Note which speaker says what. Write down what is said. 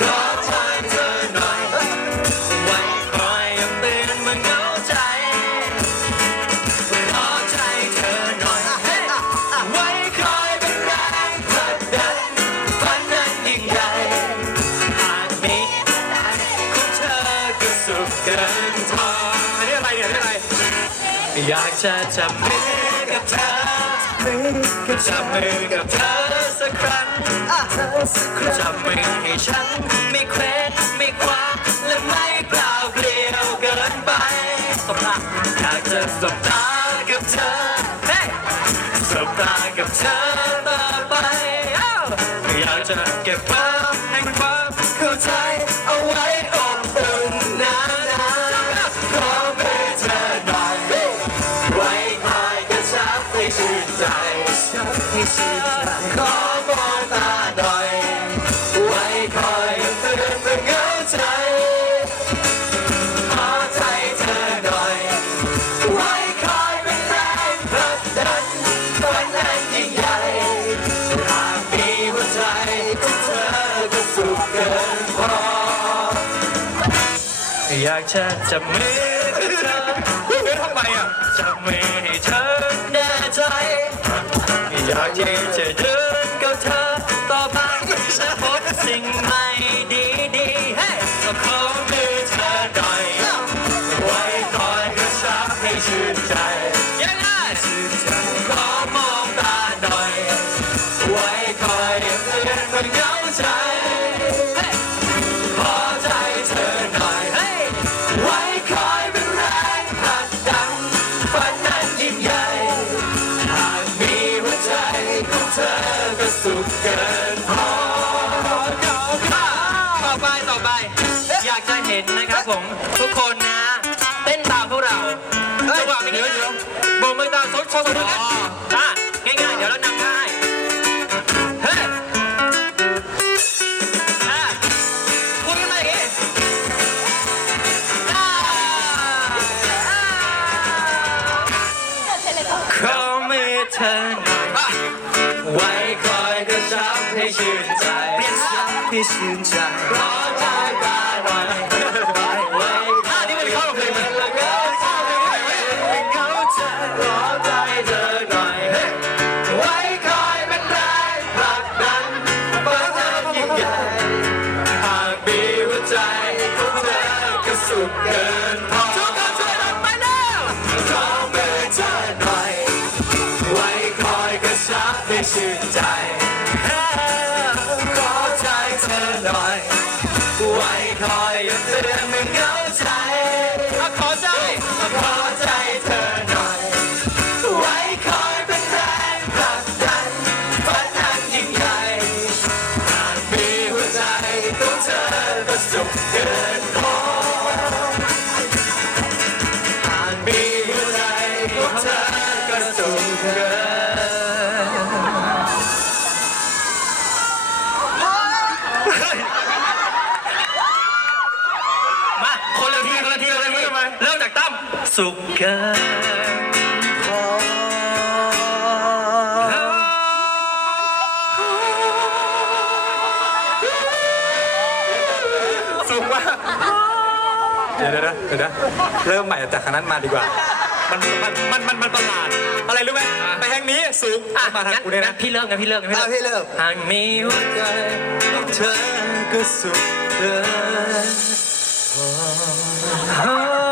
Speaker 1: ขอทางเธอหน่อยไว้คอยยังเตือนเมื่อเหงาใจขอใจเธอหน่อยไว้คอยเป็นแรงผลักดันฝันนั้นยิ่งใหญ่หากมีอะไรของเธอก็สุขเกินพออันนี้อะไรเนี่ยอันนี้อะไรอยากจะจับมือกับเธอ จับมือกับเธอสักครั้งจับมือให้ฉัน ไม่เคว้งไม่คว้าและไม่เปล่าเปลี่ยวเกินไปสบตาอยากจะสบตากับเธอเฮ้ยสบตากับเธอต่อไปอ้าวอยากจะเก็บความให้ความเข้าใจเอาไว้อบอุ่นนานๆขอมือเธอหน่อยไว้คอยกระชับให้ชื่นใจให้ชื่นใจ อยากจะจับมือเธอ
Speaker 2: เฮ้ยทำไมอะ
Speaker 1: จับมือให้เธอแน่ใจ อยากที่จะเดินกับเธอต่อไปจะพบสิ่งใหม่ดีๆให้ก็ขอ ไปต่อไป อยากจะเห็นนะครับผม ทุกคนนะ เต้นตามพวกเราจังหวะไม่เดี๋ยวเดี๋ยวโบกมือตามโซชว์สนุกนะอะง่ายๆเดี๋ยวเรานำได้เฮ้ยอะพูดกันมาอย่างงี้อ่าอ่า ขอมือเธอหน่อย ไว้คอยกระชับให้ชื่นใจเปลี่ยนชับให้ชื่นใจขอใจตาหน่อยไว้ท่านี้มันเข้าเพลงแล้วก็ท่านี้มันเข้าใจขอใจเธอหน่อยไว้คอยเป็นแรงผลักดันฝันนั้นยิ่งใหญ่หากมีหัวใจของเธอก็สุขเกินพอ ใจขอใจเธอหน่อย ไว้คอยอย่าเตือนไม่เหงาใจขอใจขอใจเธอหน่อย ไว้คอยเป็นแรงผลักดันฝันนั้นยิ่งใหญ่หากมีหัวใจของเธอก็สุขเกินพอหากมี สุขเกินพอ
Speaker 2: สูงมากเดี๋ยวเดี๋ยวนะเดี๋ยวนะเริ่มใหม่จากครั้งนั้นมาดีกว่า มันมันมันมันมันประหลาด อะไรรู้ไหมไปแห่งนี้สูง
Speaker 1: อะ
Speaker 2: มาทาง
Speaker 1: งั้น
Speaker 2: กูเนี่ย
Speaker 1: งั้
Speaker 2: นะ
Speaker 1: นพี่เริ่มงั้นพี่เริ่มงั้นพี่
Speaker 3: อะ
Speaker 1: เริ่ม
Speaker 3: พี่เริ่ม
Speaker 1: หากมีหัวใจของเธอก็สุขเกินพอ